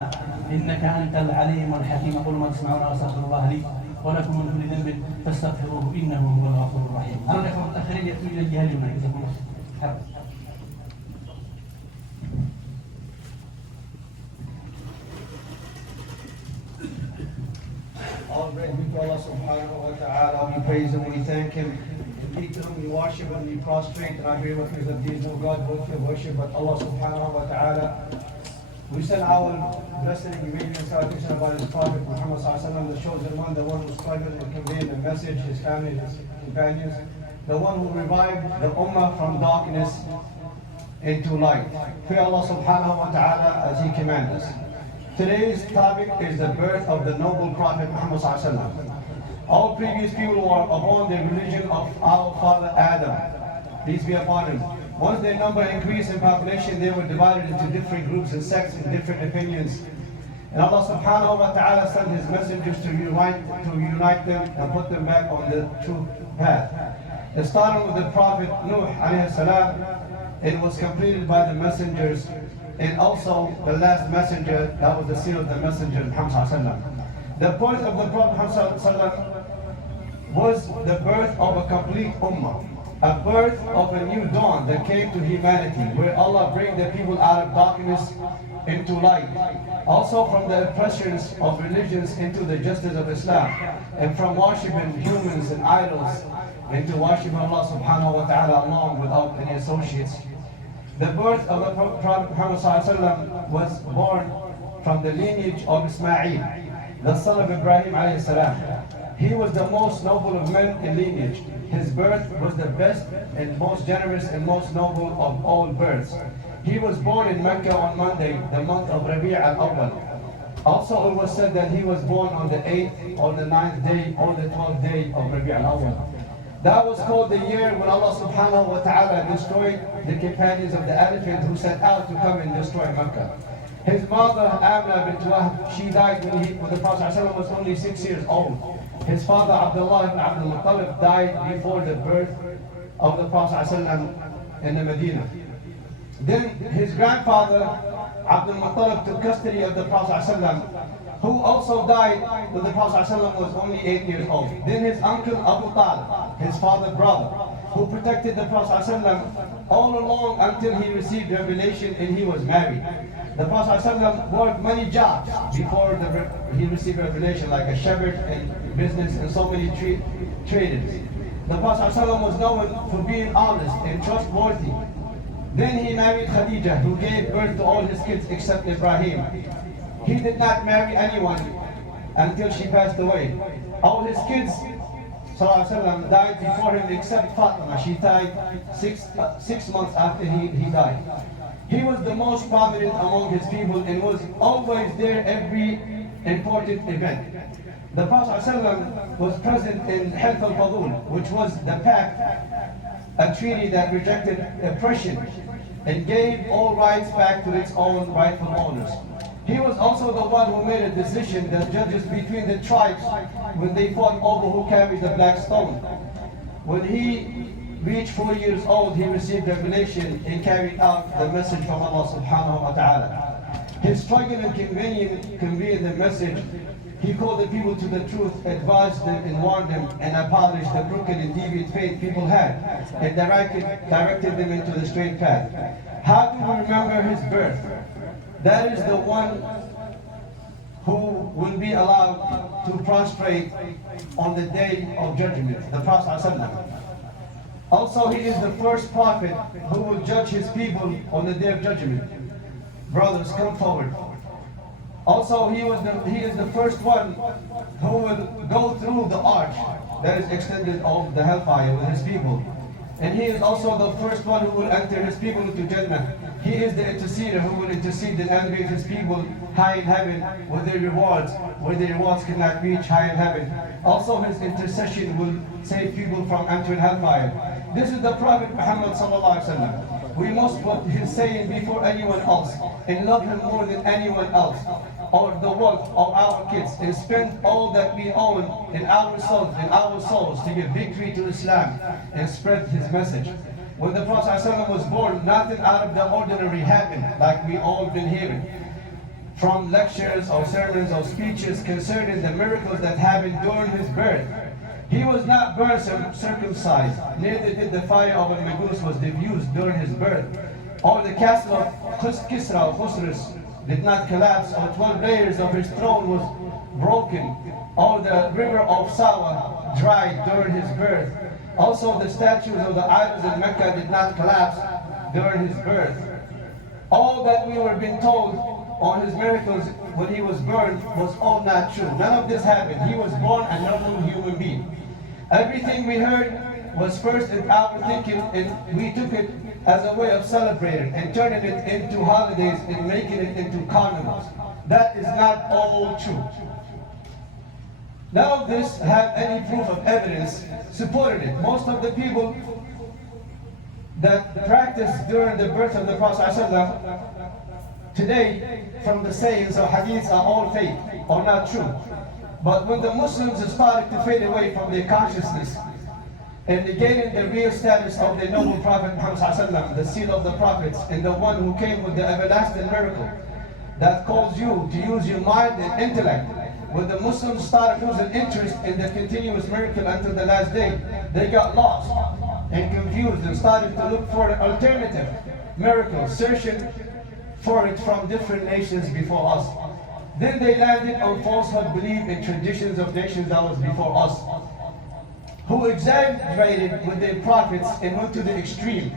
إنك أنت العليم الحكيم. أقول ما تسمعون وأستغفر الله لي ولكم من كل ذنب فاستغفروه إنه هو الغفور الرحيم. أنا لكم المتأخرين يأتوا إلى الجهة اليمنى. جزاكم الله خير. All praise be to Allah subhanahu wa ta'ala. We praise Him, we thank Him. Indeed, to whom we worship and we prostrate, and I bear witness that there is no God worthy of worship but Allah subhanahu wa ta'ala. We send our blessed and humane and salutation about His Prophet Muhammad sallallahu alaihi wasallam, the chosen one, the one who struggled and conveyed the message, his family, his companions, the one who revived the ummah from darkness into light. Pray Allah subhanahu wa ta'ala as He commands us. Today's topic is the birth of the noble Prophet Muhammad sallallahu alaihi wasallam. All previous people were upon the religion of our father Adam. Peace be upon him. Once their number increased in population, they were divided into different groups and sects and different opinions. And Allah subhanahu wa ta'ala sent His messengers to unite them and put them back on the true path. It started with the Prophet Nuh alayhi salam. It was completed by the messengers, and also the last messenger, that was the seal of the messenger, Muhammad sallallahu alaihi wasallam. The point of the Prophet Muhammad sallallahu alaihi wasallam was the birth of a complete ummah, a birth of a new dawn that came to humanity, where Allah bring the people out of darkness into light, also from the oppressions of religions into the justice of Islam, and from worshiping humans and idols into worshiping Allah subhanahu wa ta'ala alone without any associates. The birth of the Prophet Muhammad sallallahu alaihi wasallam was born from the lineage of Ismail, the son of Ibrahim alayhi salam. He was the most noble of men in lineage. His birth was the best and most generous and most noble of all births. He was born in Mecca on Monday, the month of Rabi' al-Awwal. Also it was said that he was born on the 8th or the 9th day or the 12th day of Rabi' al-Awwal. That was called the year when Allah subhanahu wa ta'ala destroyed the companions of the elephant who set out to come and destroy Mecca. His mother, Amna bint Wahb, she died when the Prophet ﷺ was only 6 years old. His father, Abdullah ibn Abdul Muttalib, died before the birth of the Prophet ﷺ in the Medina. Then his grandfather, Abdul Muttalib, took custody of the Prophet ﷺ, who also died when the Prophet ﷺ was only 8 years old. Then his uncle Abu Talib, his father's brother, who protected the Prophet ﷺ all along until he received revelation and he was married. The Prophet ﷺ worked many jobs before he received revelation, like a shepherd and business and so many traders. The Prophet ﷺ was known for being honest and trustworthy. Then he married Khadija, who gave birth to all his kids except Ibrahim. He did not marry anyone until she passed away. All his kids ﷺ died before him except Fatima. She died six months after he died. He was the most prominent among his people and was always there every important event. The Prophet ﷺ was present in Hilf al-Fadul, which was the pact, a treaty that rejected oppression and gave all rights back to its own rightful owners. He was also the one who made a decision that judges between the tribes when they fought over who carried the black stone. When he reached 4 years old, he received revelation and carried out the message from Allah subhanahu wa ta'ala. His struggle in conveying the message, he called the people to the truth, advised them and warned them, and abolished the crooked and deviant faith people had, and directed them into the straight path. How do we remember his birth? That is the one who will be allowed to prostrate on the day of judgment, the Prophet ﷺ. Also, he is the first prophet who will judge his people on the day of judgment. Brothers, come forward. Also, he is the first one who will go through the arch that is extended of the hellfire with his people. And he is also the first one who will enter his people into Jannah. He is the interceder who will intercede and elevate his people high in heaven with their rewards, where their rewards cannot reach high in heaven. Also, his intercession will save people from entering hellfire. This is the Prophet Muhammad sallallahu alaihi wasallam. We must put his saying before anyone else and love him more than anyone else, or the wealth of our kids, and spend all that we own in our souls to give victory to Islam and spread his message. When the Prophet ﷺ was born, nothing out of the ordinary happened, like we all been hearing. from lectures or sermons or speeches concerning the miracles that happened during his birth. He was not born circumcised, neither did the fire of a Magus was diffused during his birth, or the castle of Kisra or Khosrus did not collapse, or 12 layers of his throne was broken, or the river of Sawa dried during his birth. Also the statues of the idols in Mecca did not collapse during his birth. All that we were being told on his miracles when he was born was all not true. None of this happened. He was born a normal human being. Everything we heard was first in our thinking, and we took it as a way of celebrating and turning it into holidays and making it into carnivals. That is not all true. None of this have any proof of evidence supporting it. Most of the people that practiced during the birth of the Prophet ﷺ today, from the sayings or hadiths, are all fake or not true. But when the Muslims started to fade away from their consciousness and gaining the real status of the noble Prophet Muhammad ﷺ, the seal of the prophets, and the one who came with the everlasting miracle that calls you to use your mind and intellect, when the Muslims started losing interest in the continuous miracle until the last day, they got lost and confused and started to look for an alternative miracle, searching for it from different nations before us. Then they landed on falsehood belief in traditions of nations that was before us, who exaggerated with their prophets and went to the extreme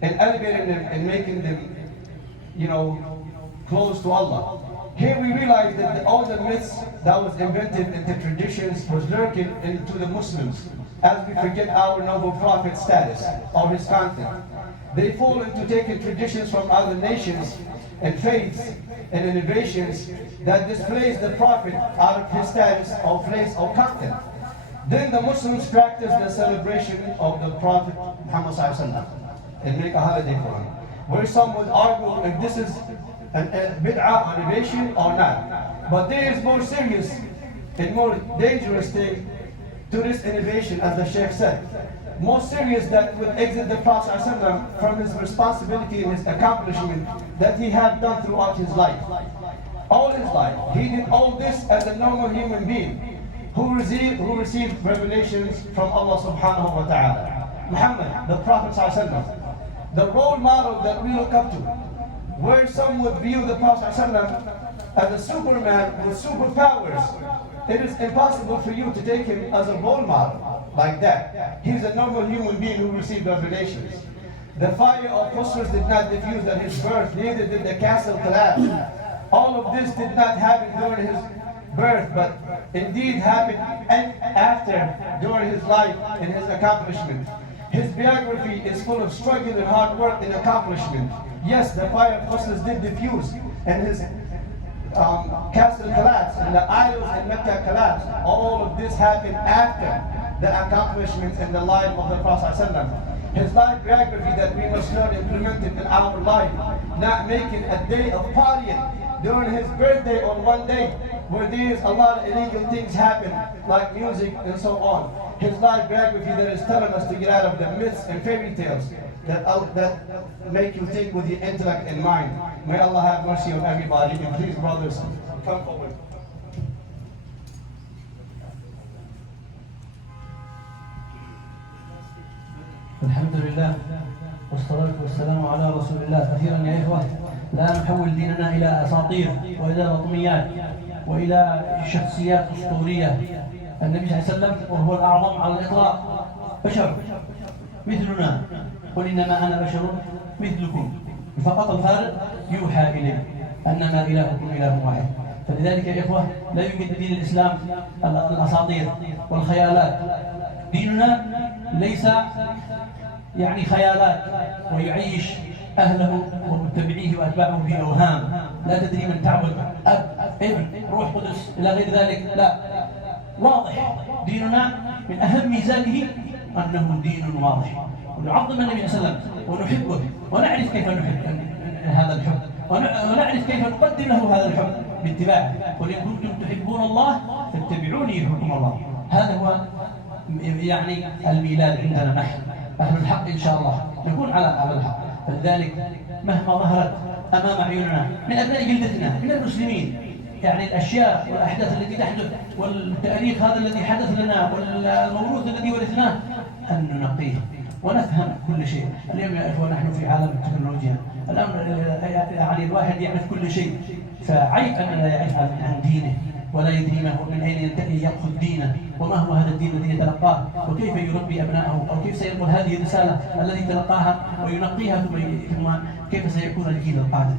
and elevated them and making them, close to Allah. Here we realize that all the myths that was invented into traditions was lurking into the Muslims as we forget our noble prophet status or his content. They fall into taking traditions from other nations and faiths and innovations that displays the prophet out of his status or place or content. Then the Muslims practice the celebration of the Prophet Muhammad ﷺ and make a holiday for him, where some would argue if this is a bid'ah or innovation or not. But there is more serious and more dangerous thing to this innovation, as the Sheikh said. More serious that would exit the Prophet ﷺ from his responsibility and his accomplishment that he had done throughout his life. All his life, he did all this as a normal human being who received revelations from Allah subhanahu wa ta'ala. Muhammad, the Prophet ﷺ, the role model that we look up to, where some would view the Prophet ﷺ as a superman with superpowers. It is impossible for you to take him as a role model like that. He's a normal human being who received revelations. The fire of Khosrus did not diffuse at his birth, neither did the castle collapse. All of this did not happen during his birth, but indeed happened after, during his life and his accomplishment. His biography is full of struggle and hard work and accomplishment. Yes, the fire of Khosrus did diffuse, and his castle collapsed, and the idols in Mecca collapsed. All of this happened after the accomplishments in the life of the Prophet ﷺ. His life biography that we must learn implemented in our life, not making a day of partying during his birthday on one day, where there is a lot of illegal things happen, like music and so on. His life biography that is telling us to get out of the myths and fairy tales that make you think with your intellect and mind. May Allah have mercy on everybody, and please, brothers, come forward. الحمد لله والصلاة والسلام على رسول الله. أخيرا يا إخوة، لا نحول ديننا إلى أساطير وإلى رقميات وإلى شخصيات أسطورية. النبي صلى الله عليه وسلم وهو الأعظم على الإطلاق بشر مثلنا، قل إنما أنا بشر مثلكم، فقط الفارق يوحى إليه أنما إلهكم إله واحد. فلذلك يا إخوة لا يوجد دين الإسلام الأساطير والخيالات. ديننا ليس خيالات ويعيش أهله ومتبعيه وأتباعه في أوهام لا تدري من تعبد، أب، ابن، روح قدس إلى غير ذلك. لا، واضح. ديننا من أهم ميزانه أنه دين واضح، ونعظم النبي صلى الله عليه وسلم ونحبه ونعرف كيف نحب هذا الحب، ونعرف كيف نقدم له هذا الحب باتباعه. قل إن كنتم تحبون الله فاتبعوني يحبكم الله. هذا هو الميلاد عندنا نحن أهل الحق، إن شاء الله نكون على الحق. فلذلك مهما ظهرت أمام عيوننا من أبناء جلدتنا من المسلمين. يعني الأشياء والأحداث التي تحدث والتاريخ هذا الذي حدث لنا والموروث الذي ورثناه أن ننقيه ونفهم كل شيء. اليوم يا إخوة نحن في عالم التكنولوجيا، الأمر يعني الواحد يعرف كل شيء، فعيب أن لا يعرف عن دينه ولا يدري ما هو من أين يأخذ دينه وما هو هذا الدين الذي يتلقاه وكيف يربي أبنائه أو كيف سينقل هذه الرسالة التي تلقاها وينقيها ثم كيف سيكون الجيل القادم.